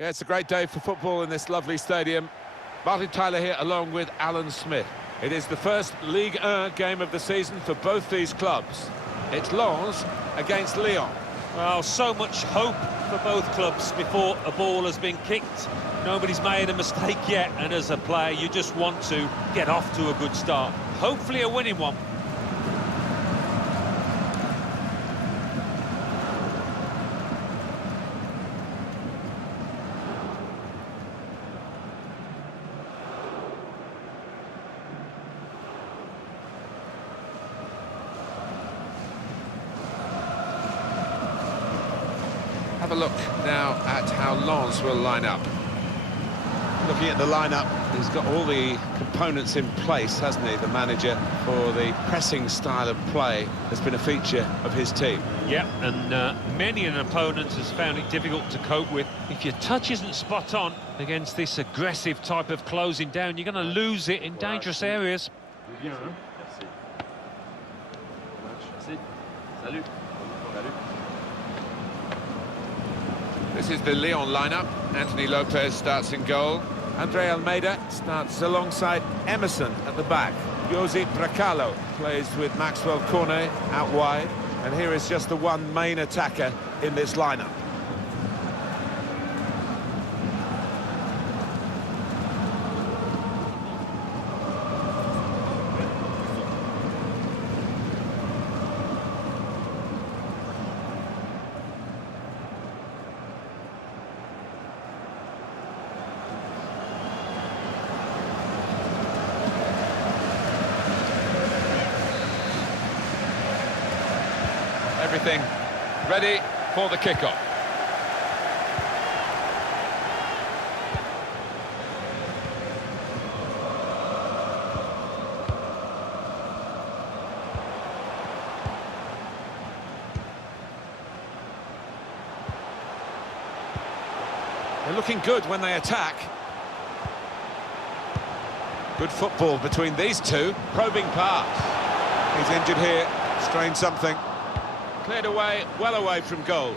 Yeah, it's a great day for football in this lovely stadium. Martin Tyler here along with Alan Smith. It is the first Ligue 1 game of the season for both these clubs. It's Lens against Lyon. Well, so much hope for both clubs before a ball has been kicked. Nobody's made a mistake yet, and as a player you just want to get off to a good start. Hopefully a winning one. Have a look now at how Lens will line up. Looking at the lineup, he's got all the components in place, hasn't he, the manager, for the pressing style of play that's been a feature of his team. Yeah, and many an opponent has found it difficult to cope with. If your touch isn't spot on against this aggressive type of closing down, you're going to lose it in dangerous areas. This is the Lyon lineup. Anthony Lopez starts in goal. Andre Almeida starts alongside Emerson at the back. Josip Bracalo plays with Maxwell Cornet out wide. And here is just the one main attacker in this lineup. Everything ready for the kickoff. They're looking good when they attack. Good football between these two. Probing pass. He's injured here, strained something. Cleared away, well away from goal.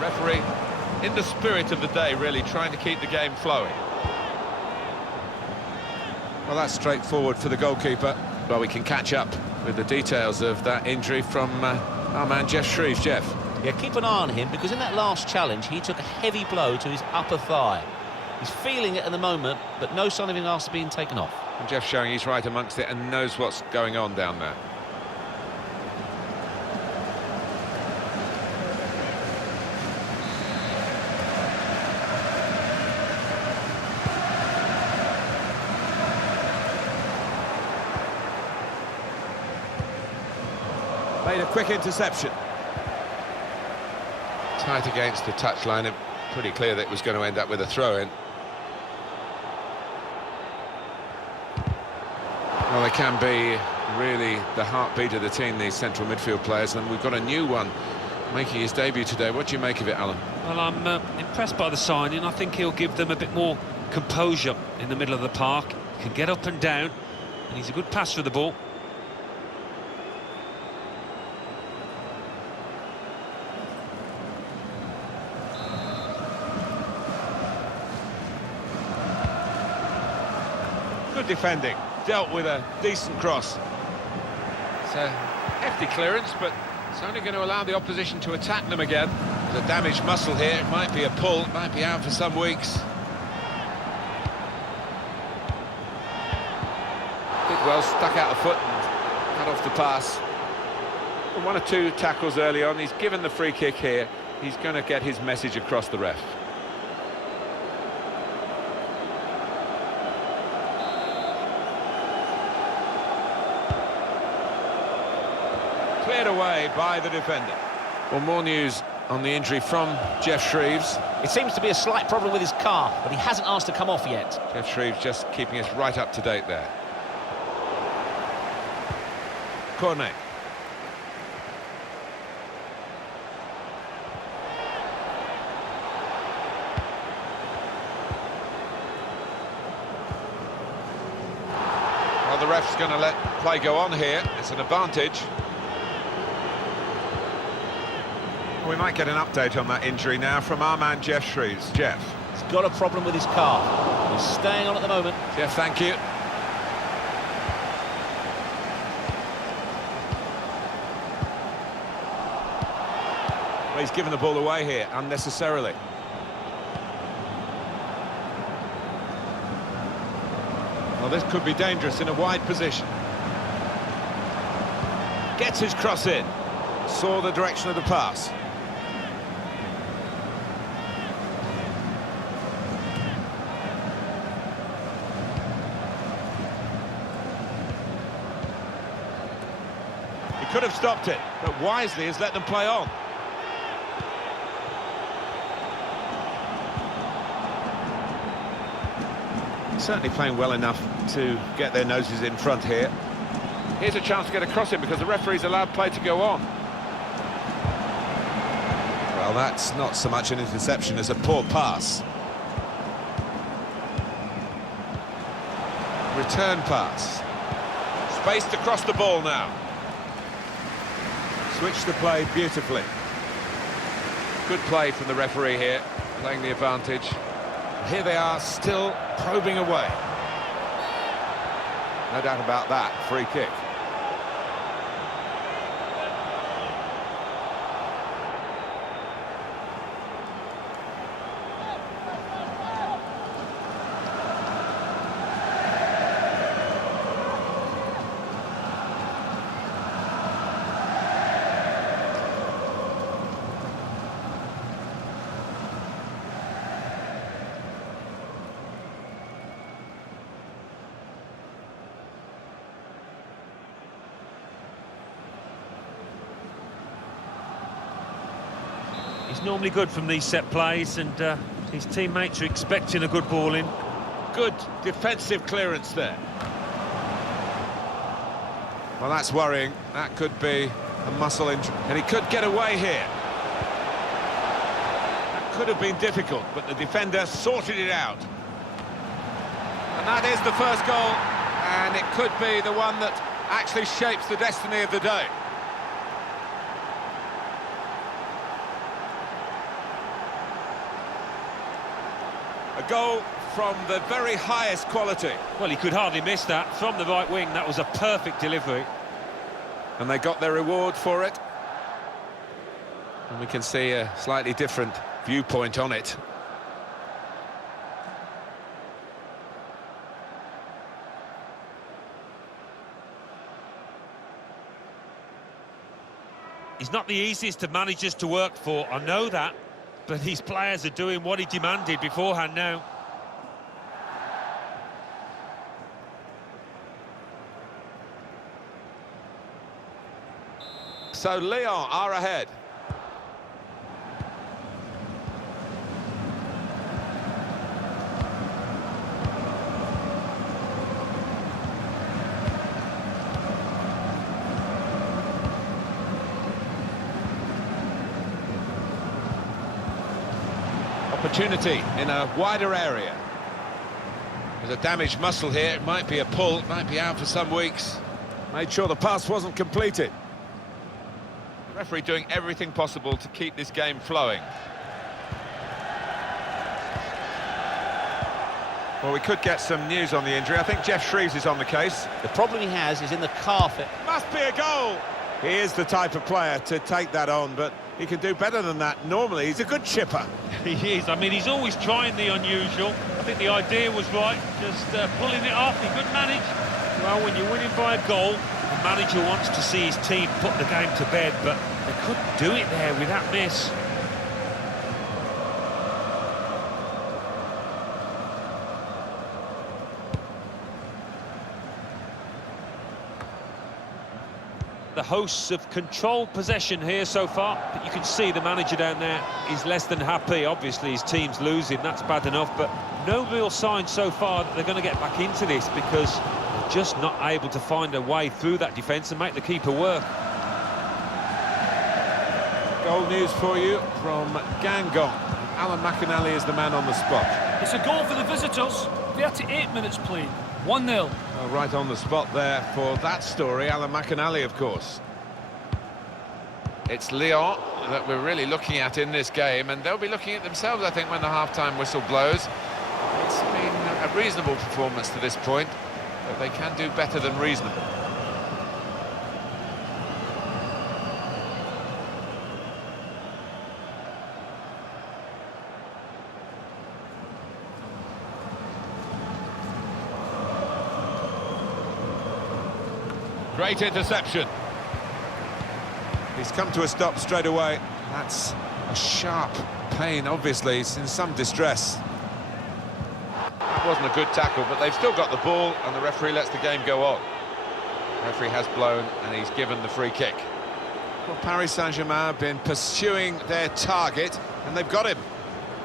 Referee, in the spirit of the day, really trying to keep the game flowing. Well, that's straightforward for the goalkeeper. Well, we can catch up with the details of that injury from our man Jeff Shreves. Jeff. Yeah, keep an eye on him, because in that last challenge, he took a heavy blow to his upper thigh. He's feeling it at the moment, but no sign of him after being taken off. And Jeff showing he's right amongst it and knows what's going on down there. Made a quick interception. Tight against the touchline, and pretty clear that it was going to end up with a throw-in. Well, they can be really the heartbeat of the team, these central midfield players, and we've got a new one making his debut today. What do you make of it, Alan? Well, I'm impressed by the signing. I think he'll give them a bit more composure in the middle of the park. He can get up and down, and he's a good passer of the ball. Good defending. Dealt with a decent cross. It's a hefty clearance, but it's only going to allow the opposition to attack them again. There's a damaged muscle here. It might be a pull. It might be out for some weeks. Bidwell stuck out the foot and cut off the pass. From one or two tackles early on, he's given the free kick here. He's going to get his message across the ref. Cleared away by the defender. Well, more news on the injury from Jeff Shreves. It seems to be a slight problem with his car, but he hasn't asked to come off yet. Jeff Shreves just keeping us right up to date there. Cornet. Well, the ref's going to let play go on here. It's an advantage. We might get an update on that injury now from our man Jeff Shreves. Jeff. He's got a problem with his calf. He's staying on at the moment. Jeff, thank you. Well, he's given the ball away here unnecessarily. Well, this could be dangerous in a wide position. Gets his cross in. Saw the direction of the pass. He could have stopped it, but wisely has let them play on. Certainly playing well enough to get their noses in front here. Here's a chance to get across it because the referee's allowed play to go on. Well, that's not so much an interception as a poor pass. Return pass. Space to cross the ball now. Switch the play beautifully. Good play from the referee here, playing the advantage. Here they are, still probing away. No doubt about that, free kick. He's normally good from these set plays, and his teammates are expecting a good ball in. Good defensive clearance there. Well, that's worrying. That could be a muscle injury. And he could get away here. That could have been difficult, but the defender sorted it out. And that is the first goal, and it could be the one that actually shapes the destiny of the day. A goal from the very highest quality. Well, he could hardly miss that. From the right wing, that was a perfect delivery. And they got their reward for it. And we can see a slightly different viewpoint on it. He's not the easiest of managers to work for, I know that. But these players are doing what he demanded beforehand now. So Lyon are ahead. Opportunity in a wider area. There's a damaged muscle here. It might be a pull, it might be out for some weeks. Made sure the pass wasn't completed. The referee doing everything possible to keep this game flowing. Well, we could get some news on the injury. I think Jeff Shreves is on the case. The problem he has is in the calf. Must be a goal! He is the type of player to take that on, but he can do better than that. Normally, he's a good chipper. He is. I mean, he's always trying the unusual. I think the idea was right, just pulling it off. He could manage. Well, when you're winning by a goal, the manager wants to see his team put the game to bed, but they couldn't do it there with that miss. The hosts have controlled possession here so far, but you can see the manager down there is less than happy. Obviously his team's losing, that's bad enough, but no real sign so far that they're going to get back into this, because they're just not able to find a way through that defence and make the keeper work. Goal news for you from Gangong. Alan McInally is the man on the spot. It's a goal for the visitors. 38 minutes played. 1-0. Well, right on the spot there for that story, Alan McInally, of course. It's Lyon. that we're really looking at in this game, and they'll be looking at themselves, I think, when the half-time whistle blows. It's been a reasonable performance to this point, but they can do better than reasonable. Great interception. He's come to a stop straight away. That's a sharp pain, obviously. He's in some distress. It wasn't a good tackle, but they've still got the ball, and the referee lets the game go on. The referee has blown, and he's given the free kick. Well, Paris Saint-Germain have been pursuing their target, and they've got him.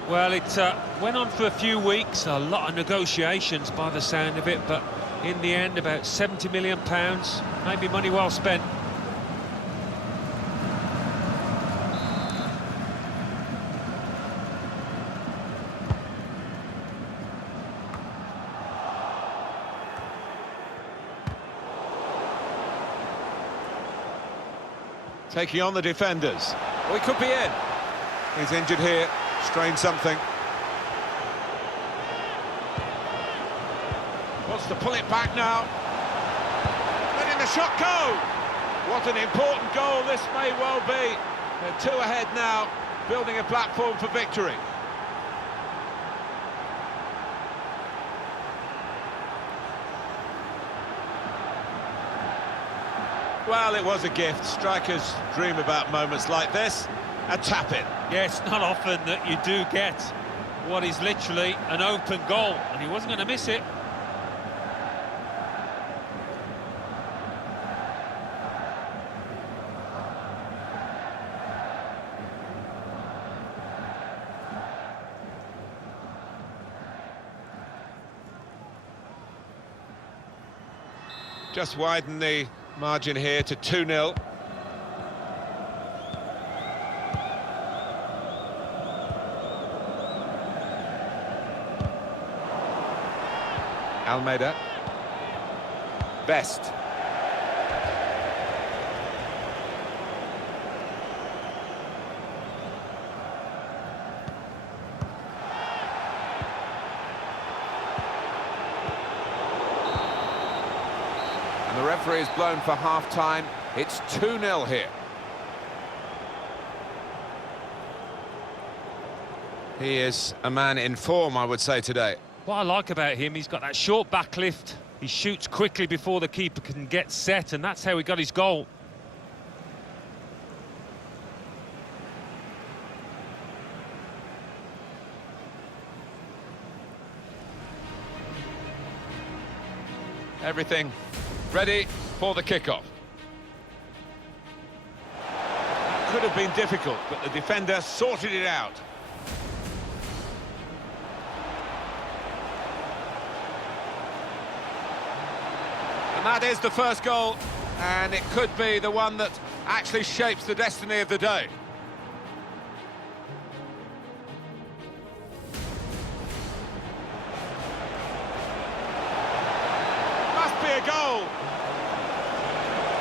Well, it went on for a few weeks, a lot of negotiations by the sound of it, but in the end, about £70 million, maybe money well spent. Taking on the defenders. Oh, he could be in. He's injured here, strained something. Wants to pull it back now. Letting the shot go. What an important goal this may well be. They're 2 ahead now, building a platform for victory. Well, it was a gift. Strikers dream about moments like this. A tap-in. Yeah, it's not often that you do get what is literally an open goal, and he wasn't going to miss it. Just widen the margin here to 2-0. Almeida. Best. And the referee is blown for half-time. It's 2-0 here. He is a man in form, I would say, today. What I like about him, he's got that short back lift. He shoots quickly before the keeper can get set, and that's how he got his goal. Everything ready for the kickoff. Could have been difficult, but the defender sorted it out. And that is the first goal, and it could be the one that actually shapes the destiny of the day. Must be a goal.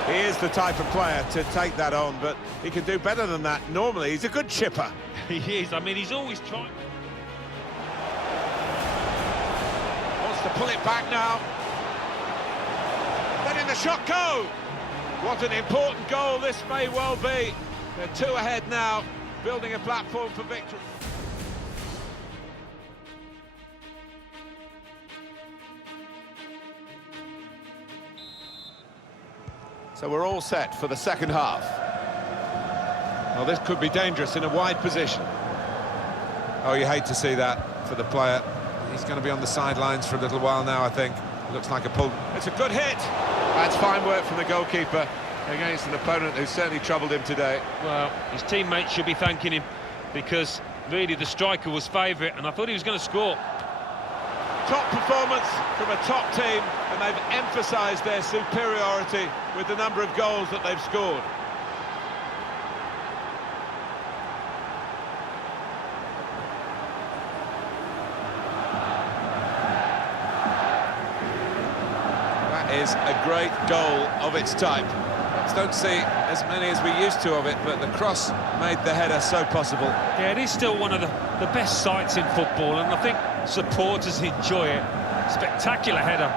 He is the type of player to take that on, but he can do better than that. Normally, he's a good chipper. He is. I mean, he's always trying. Wants to pull it back now. Letting the shot go. What an important goal this may well be. They're 2 ahead now, building a platform for victory. So we're all set for the second half. Well, this could be dangerous in a wide position. Oh, you hate to see that for the player. He's going to be on the sidelines for a little while now, I think. Looks like a pull. It's a good hit. That's fine work from the goalkeeper against an opponent who's certainly troubled him today. Well, his teammates should be thanking him, because really the striker was favourite, and I thought he was going to score. Top performance from a top team, and they've emphasised their superiority with the number of goals that they've scored. That is a great goal of its type. Don't see as many as we used to of it, but the cross made the header so possible. Yeah, it is still one of the best sights in football, and I think supporters enjoy it. Spectacular header.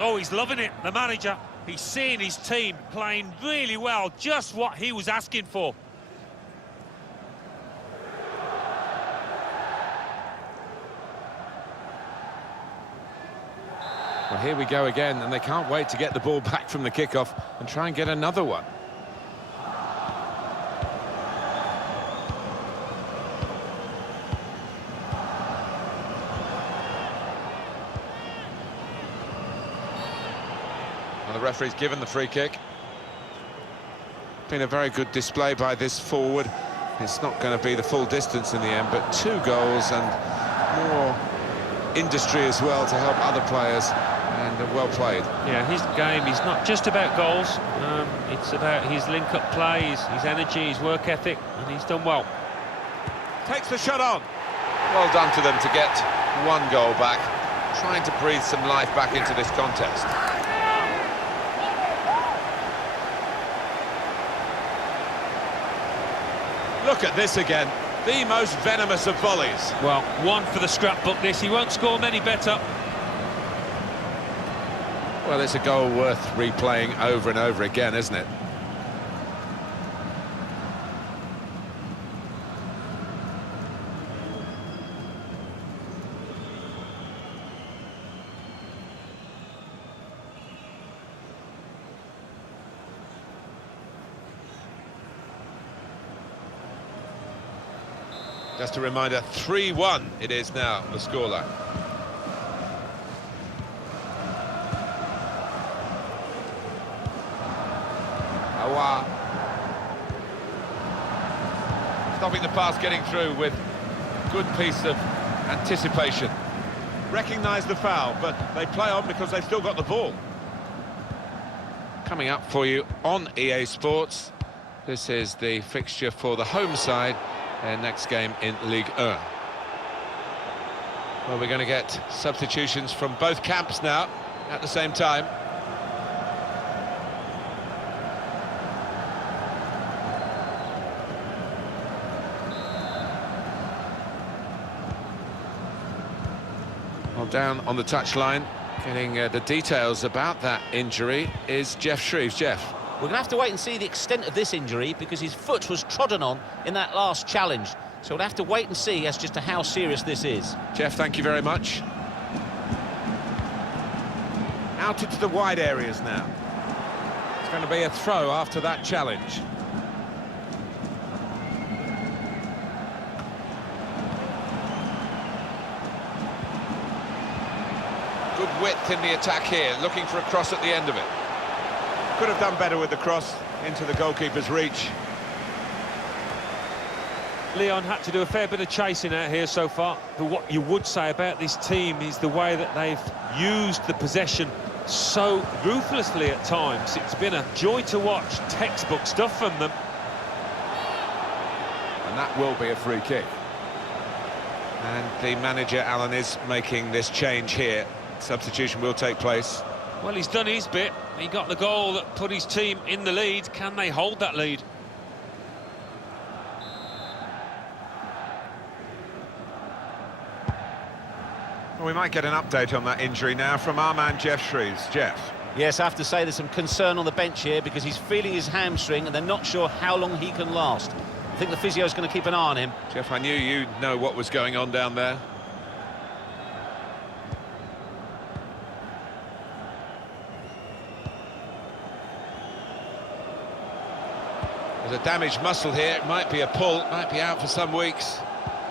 Oh, he's loving it, the manager. He's seeing his team playing really well, just what he was asking for. Well, here we go again, and they can't wait to get the ball back from the kickoff and try and get another one. Well, the referee's given the free kick. Been a very good display by this forward. It's not going to be the full distance in the end, but 2 goals and more industry as well to help other players. And well played. Yeah, his game is not just about goals, it's about his link-up play, his energy, his work ethic, and he's done well. Takes the shot on. Well done to them to get 1 goal back, trying to breathe some life back into this contest. Look at this again, the most venomous of volleys. Well, 1 for the scrapbook this, he won't score many better. Well, it's a goal worth replaying over and over again, isn't it? Just a reminder, 3-1 it is now, the scoreline. Stopping the pass getting through with good piece of anticipation. Recognise the foul, but they play on because they've still got the ball. Coming up for you on EA Sports, this is the fixture for the home side, their next game in Ligue 1. Well, we're going to get substitutions from both camps now at the same time. Well, down on the touchline, getting the details about that injury is Jeff Shreves. Jeff. We're going to have to wait and see the extent of this injury because his foot was trodden on in that last challenge. So we'll have to wait and see as just to how serious this is. Jeff, thank you very much. Out into the wide areas now. It's going to be a throw after that challenge. Good width in the attack here, looking for a cross at the end of it. Could have done better with the cross into the goalkeeper's reach. Leon had to do a fair bit of chasing out here so far, but what you would say about this team is the way that they've used the possession so ruthlessly at times. It's been a joy to watch, textbook stuff from them. And that will be a free kick. And the manager, Alan, is making this change here. Substitution will take place. Well, he's done his bit. He got the goal that put his team in the lead. Can they hold that lead? Well, we might get an update on that injury now from our man Jeff Shreves. Jeff. Yes, I have to say there's some concern on the bench here because he's feeling his hamstring and they're not sure how long he can last. I think the physio's going to keep an eye on him. Jeff, I knew you'd know what was going on down there. There's a damaged muscle here, it might be a pull, it might be out for some weeks.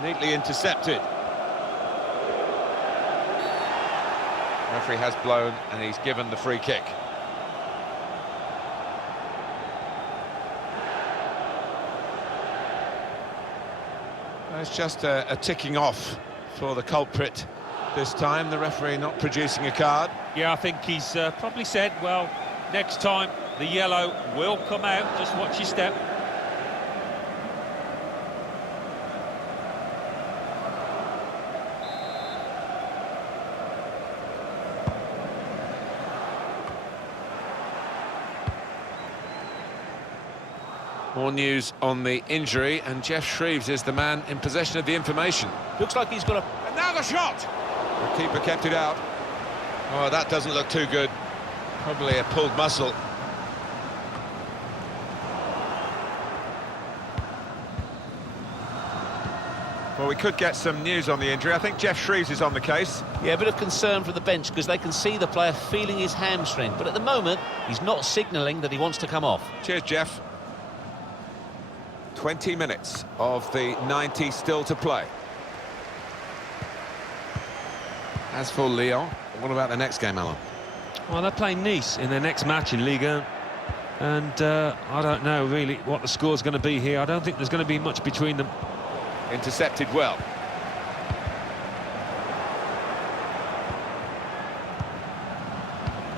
Neatly intercepted. Referee has blown and he's given the free kick. It's just a ticking off for the culprit this time, the referee not producing a card. Yeah, I think he's probably said, well, next time the yellow will come out, just watch your step. More news on the injury, and Jeff Shreves is the man in possession of the information. Looks like he's got a... And now the shot! The keeper kept it out. Oh, that doesn't look too good. Probably a pulled muscle. Well, we could get some news on the injury. I think Jeff Shreves is on the case. Yeah, a bit of concern for the bench because they can see the player feeling his hamstring. But at the moment, he's not signalling that he wants to come off. Cheers, Jeff. 20 minutes of the 90 still to play. As for Lyon, what about the next game, Alan? Well, they're playing Nice in their next match in Ligue 1. And I don't know, really, what the score's going to be here. I don't think there's going to be much between them. Intercepted well.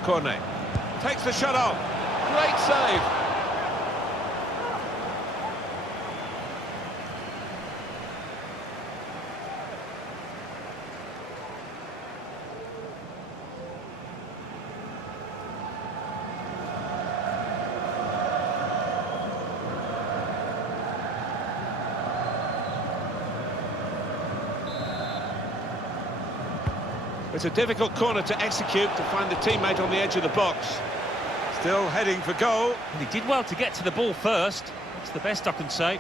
Cornet takes the shot on. Great save. It's a difficult corner to execute to find the teammate on the edge of the box. Still heading for goal. And he did well to get to the ball first. That's the best I can say.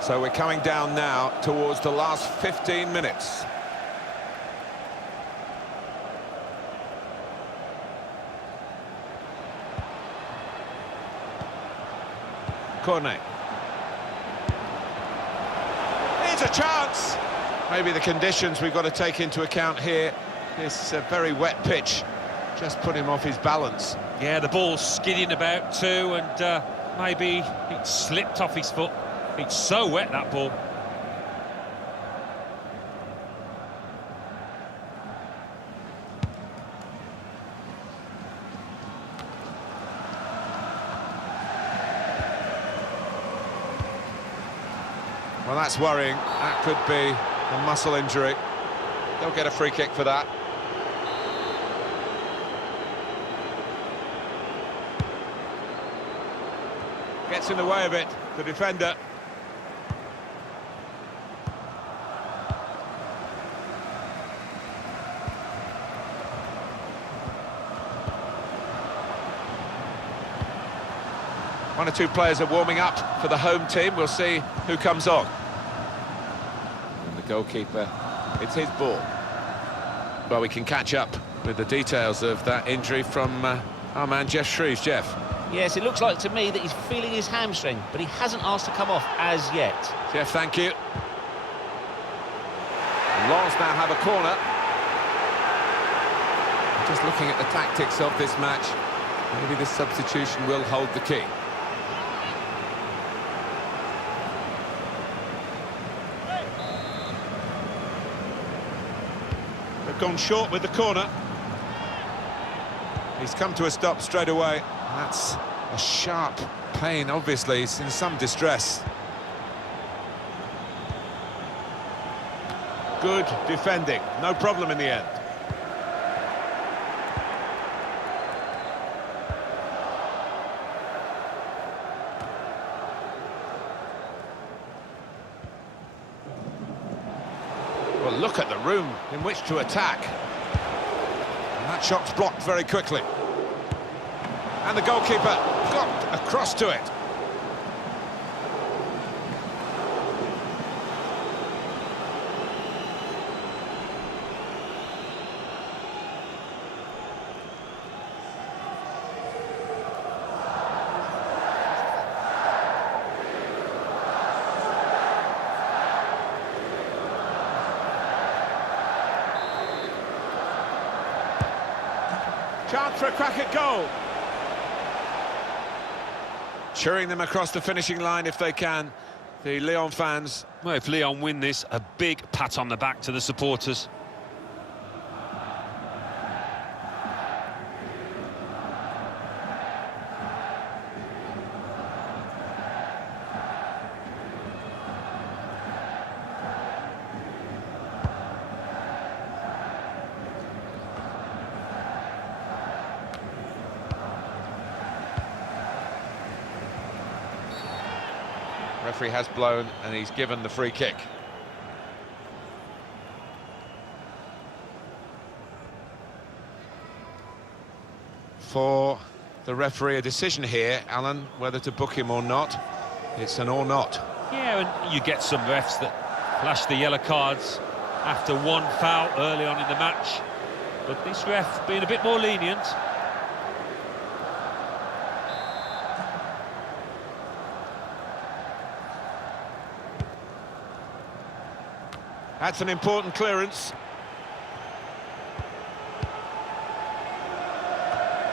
So we're coming down now towards the last 15 minutes. Cornet. Here's a chance. Maybe the conditions we've got to take into account here. This very wet pitch just put him off his balance. Yeah, the ball's skidding about too, and maybe it slipped off his foot. It's so wet, that ball. Well, that's worrying. That could be a muscle injury. They'll get a free kick for that. Gets in the way of it, the defender. One or two players are warming up for the home team. We'll see who comes on. And the goalkeeper, it's his ball. Well, we can catch up with the details of that injury from our man Jeff Shreves. Jeff. Yes, it looks like to me that he's feeling his hamstring, but he hasn't asked to come off as yet. Jeff, thank you. Lens now have a corner. Just looking at the tactics of this match, maybe this substitution will hold the key. They've gone short with the corner. He's come to a stop straight away. That's a sharp pain, obviously. He's in some distress. Good defending, no problem in the end. Well, look at the room in which to attack. And that shot's blocked very quickly. And the goalkeeper got across to it. Chance for a crack at goal. Cheering them across the finishing line if they can, the Lyon fans. Well, if Lyon win this, a big pat on the back to the supporters. Referee has blown and he's given the free kick. For the referee, a decision here, Alan, whether to book him or not. It's an or not. Yeah, and you get some refs that flash the yellow cards after one foul early on in the match. But this ref being a bit more lenient. That's an important clearance.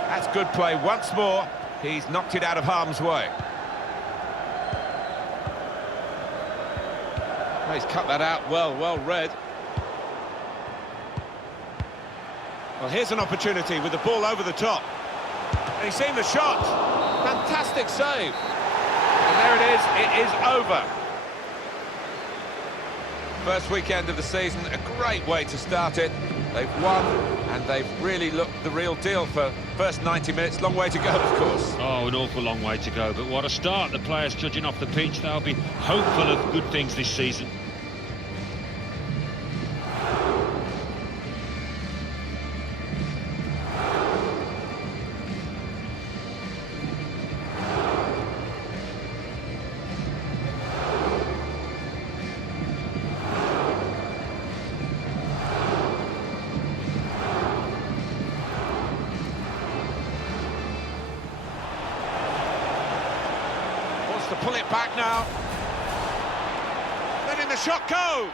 That's good play once more. He's knocked it out of harm's way. Oh, he's cut that out well read. Well, here's an opportunity with the ball over the top. And he's seen the shot. Fantastic save. And there it is over. First weekend of the season, a great way to start it. They've won, and they've really looked the real deal for first 90 minutes. Long way to go, of course. Oh, an awful long way to go, but what a start. The players judging off the pitch, they'll be hopeful of good things this season. To pull it back now. Letting the shot go.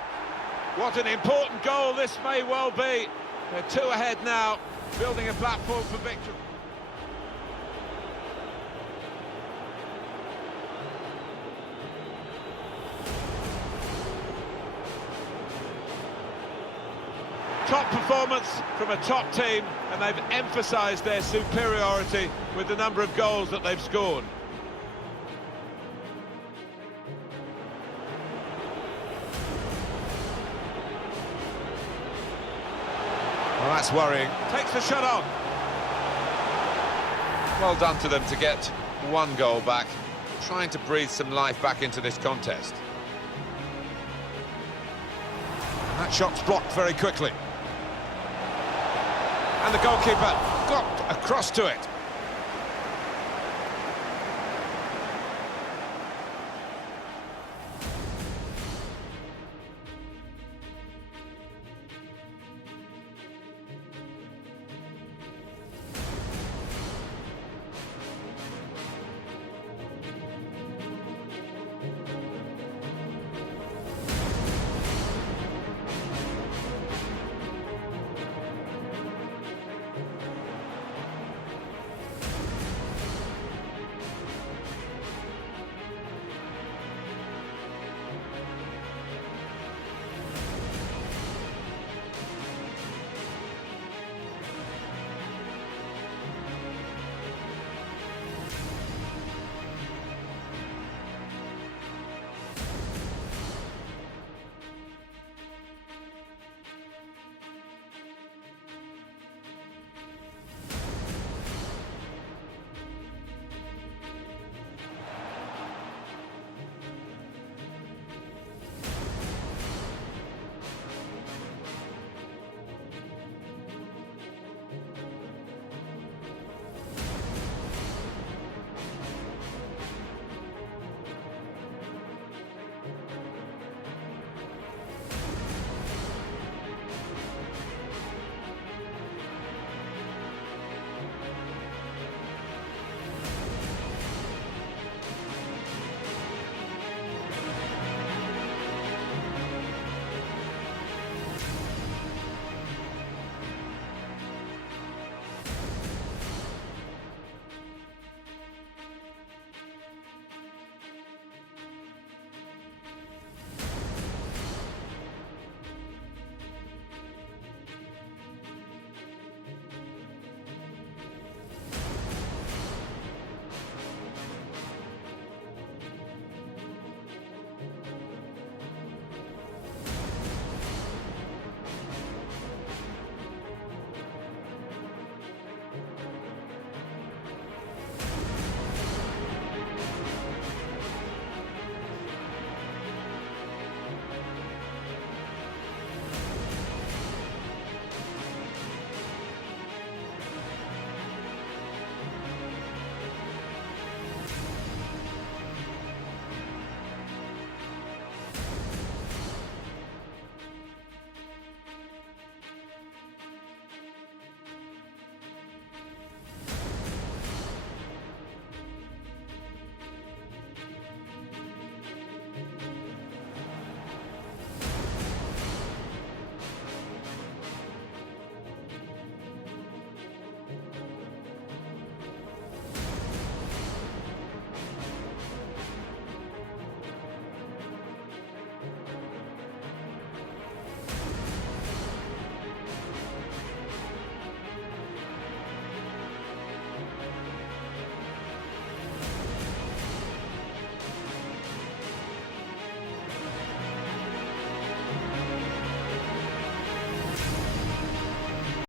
What an important goal this may well be. They're two ahead now, building a platform for victory. Top performance from a top team, and they've emphasised their superiority with the number of goals that they've scored. Well, that's worrying. Takes the shot on. Well done to them to get one goal back, trying to breathe some life back into this contest. And that shot's blocked very quickly. And the goalkeeper got across to it.